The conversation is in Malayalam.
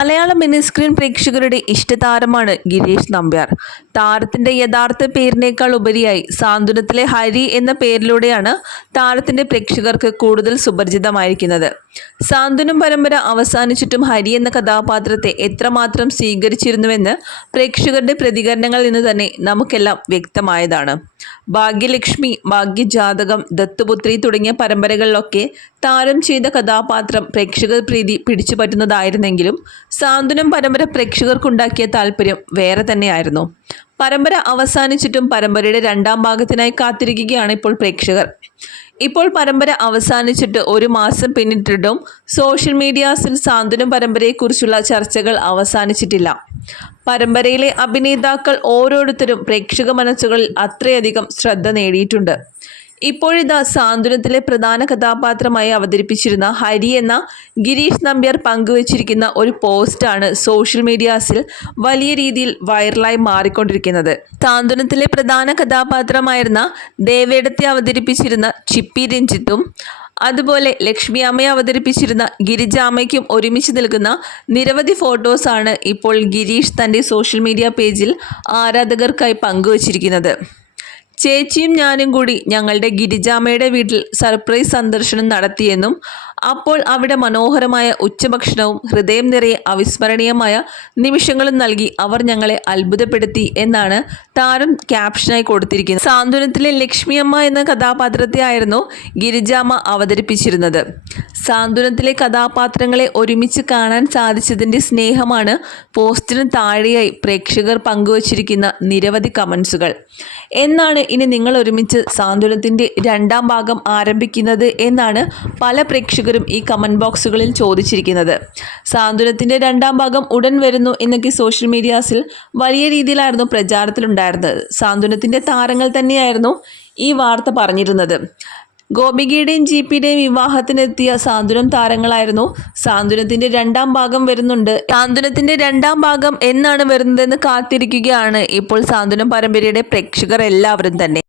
മലയാള മിനി സ്ക്രീൻ പ്രേക്ഷകരുടെ ഇഷ്ടതാരമാണ് ഗിരീഷ് നമ്പ്യാർ. താരത്തിന്റെ യഥാർത്ഥ പേരിനേക്കാൾ ഉപരിയായി സാന്ത്വനത്തിലെ ഹരി എന്ന പേരിലൂടെയാണ് താരത്തിന്റെ പ്രേക്ഷകർക്ക് കൂടുതൽ സുപരിചിതമായിരിക്കുന്നത്. സാന്ത്വനം പരമ്പര അവസാനിച്ചിട്ടും ഹരി എന്ന കഥാപാത്രത്തെ എത്രമാത്രം സ്വീകരിച്ചിരുന്നുവെന്ന് പ്രേക്ഷകരുടെ പ്രതികരണങ്ങളിൽ നിന്ന് തന്നെ നമുക്കെല്ലാം വ്യക്തമായതാണ്. ഭാഗ്യലക്ഷ്മി ഭാഗ്യജാതകം ദത്തുപുത്രി തുടങ്ങിയ പരമ്പരകളിലൊക്കെ താരം ചെയ്ത കഥാപാത്രം പ്രേക്ഷകർ പ്രീതി പിടിച്ചുപറ്റുന്നതായിരുന്നെങ്കിലും സാന്ത്വനം പരമ്പര പ്രേക്ഷകർക്കുണ്ടാക്കിയ താല്പര്യം വേറെ തന്നെയായിരുന്നു. പരമ്പര അവസാനിച്ചിട്ടും പരമ്പരയുടെ രണ്ടാം ഭാഗത്തിനായി കാത്തിരിക്കുകയാണ് ഇപ്പോൾ പ്രേക്ഷകർ. ഇപ്പോൾ പരമ്പര അവസാനിച്ചിട്ട് ഒരു മാസം പിന്നിട്ടിട്ടും സോഷ്യൽ മീഡിയാസിൽ സാന്ത്വനം പരമ്പരയെക്കുറിച്ചുള്ള ചർച്ചകൾ അവസാനിച്ചിട്ടില്ല. പരമ്പരയിലെ അഭിനേതാക്കൾ ഓരോരുത്തരും പ്രേക്ഷക മനസ്സുകളിൽ അത്രയധികം ശ്രദ്ധ നേടിയിട്ടുണ്ട്. ഇപ്പോഴിതാ സാന്ത്വനത്തിലെ പ്രധാന കഥാപാത്രമായി അവതരിപ്പിച്ചിരുന്ന ഹരി എന്ന ഗിരീഷ് നമ്പ്യാർ പങ്കുവച്ചിരിക്കുന്ന ഒരു പോസ്റ്റാണ് സോഷ്യൽ മീഡിയാസിൽ വലിയ രീതിയിൽ വൈറലായി മാറിക്കൊണ്ടിരിക്കുന്നത്. സാന്ത്വനത്തിലെ പ്രധാന കഥാപാത്രമായിരുന്ന ദേവേടത്തെ അവതരിപ്പിച്ചിരുന്ന ചിപ്പി രഞ്ജിത്തും അതുപോലെ ലക്ഷ്മി അമ്മയെ അവതരിപ്പിച്ചിരുന്ന ഗിരിജാമ്മയ്ക്കും ഒരുമിച്ച് നിൽക്കുന്ന നിരവധി ഫോട്ടോസാണ് ഇപ്പോൾ ഗിരീഷ് തന്റെ സോഷ്യൽ മീഡിയ പേജിൽ ആരാധകർക്കായി പങ്കുവച്ചിരിക്കുന്നത്. ചേച്ചിയും ഞാനും കൂടി ഞങ്ങളുടെ ഗിരിജാമ്മയുടെ വീട്ടിൽ സർപ്രൈസ് സന്ദർശനം നടത്തിയെന്നും അപ്പോൾ അവിടെ മനോഹരമായ ഉച്ചഭക്ഷണവും ഹൃദയം നിറയെ അവിസ്മരണീയമായ നിമിഷങ്ങളും നൽകി അവർ ഞങ്ങളെ അത്ഭുതപ്പെടുത്തി എന്നാണ് താരം ക്യാപ്ഷനായി കൊടുത്തിരിക്കുന്നത്. സാന്ത്വനത്തിലെ ലക്ഷ്മിയമ്മ എന്ന കഥാപാത്രത്തെ ആയിരുന്നു ഗിരിജാമ്മ അവതരിപ്പിച്ചിരുന്നത്. സാന്ത്വനത്തിലെ കഥാപാത്രങ്ങളെ ഒരുമിച്ച് കാണാൻ സാധിച്ചതിന്റെ സ്നേഹമാണ് പോസ്റ്റിന് താഴെയായി പ്രേക്ഷകർ പങ്കുവച്ചിരിക്കുന്ന നിരവധി കമൻസുകൾ എന്നാണ് ഇനി നിങ്ങൾ ഒരുമിച്ച് സാന്ത്വനത്തിന്റെ രണ്ടാം ഭാഗം ആരംഭിക്കുന്നത് എന്നാണ് പല പ്രേക്ഷകരും ഈ കമന്റ് ബോക്സുകളിൽ ചോദിച്ചിരിക്കുന്നത്. സാന്ത്വനത്തിന്റെ രണ്ടാം ഭാഗം ഉടൻ വരുന്നു എന്നൊക്കെ സോഷ്യൽ മീഡിയാസിൽ വലിയ രീതിയിലായിരുന്നു പ്രചാരത്തിലുണ്ടായിരുന്നത്. സാന്ത്വനത്തിന്റെ താരങ്ങൾ തന്നെയായിരുന്നു ഈ വാർത്ത പറഞ്ഞിരുന്നത്. ഗോപികയുടെയും ജി പിയുടെയും വിവാഹത്തിനെത്തിയ സാന്ത്വനം താരങ്ങളായിരുന്നു. സാന്ത്വനത്തിന്റെ രണ്ടാം ഭാഗം വരുന്നുണ്ട്. സാന്ത്വനത്തിന്റെ രണ്ടാം ഭാഗം എന്നാണ് വരുന്നതെന്ന് കാത്തിരിക്കുകയാണ് ഇപ്പോൾ സാന്ത്വനം പരമ്പരയുടെ പ്രേക്ഷകർ എല്ലാവരും തന്നെ.